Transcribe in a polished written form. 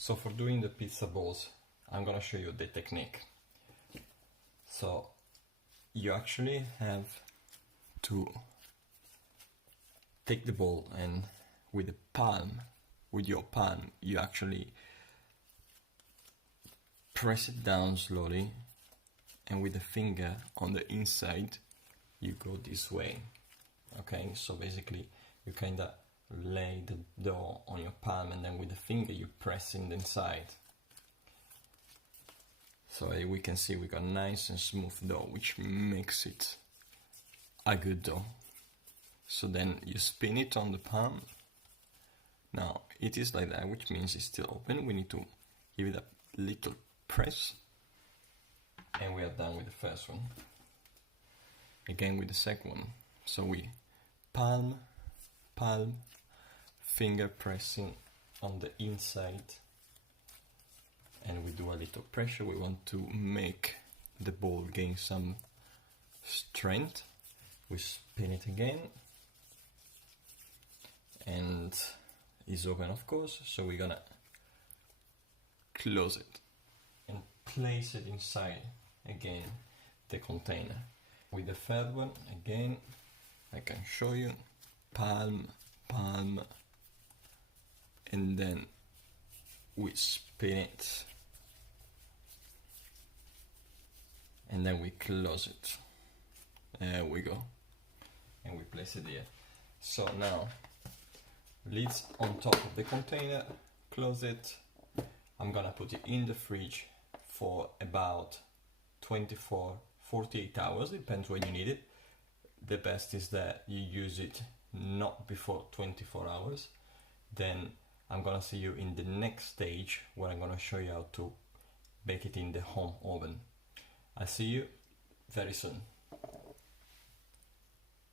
So for doing the pizza balls, I'm gonna show you the technique. So you actually have to take the ball and with your palm, you actually press it down slowly, and with the finger on the inside, you go this way. Okay, so basically you kinda lay the dough on your palm, and then with the finger you press in the inside. So we can see we got nice and smooth dough, which makes it a good dough. So then you spin it on the palm. Now it is like that, which means it's still open. We need to give it a little press, and we are done with the first one. Again with the second one. So we palm, finger pressing on the inside, and we do a little pressure. We want to make the ball gain some strength. We spin it again, and it's open, of course, so we're gonna close it and place it inside again the container. With the third one, again, I can show you, palm, and then we spin it, and then we close it. There we go, and we place it here. So now, lids on top of the container, close it. I'm gonna put it in the fridge for about 48 hours, depends when you need it. The best is that you use it not before 24 hours. Then I'm gonna see you in the next stage, where I'm gonna show you how to bake it in the home oven. I'll see you very soon.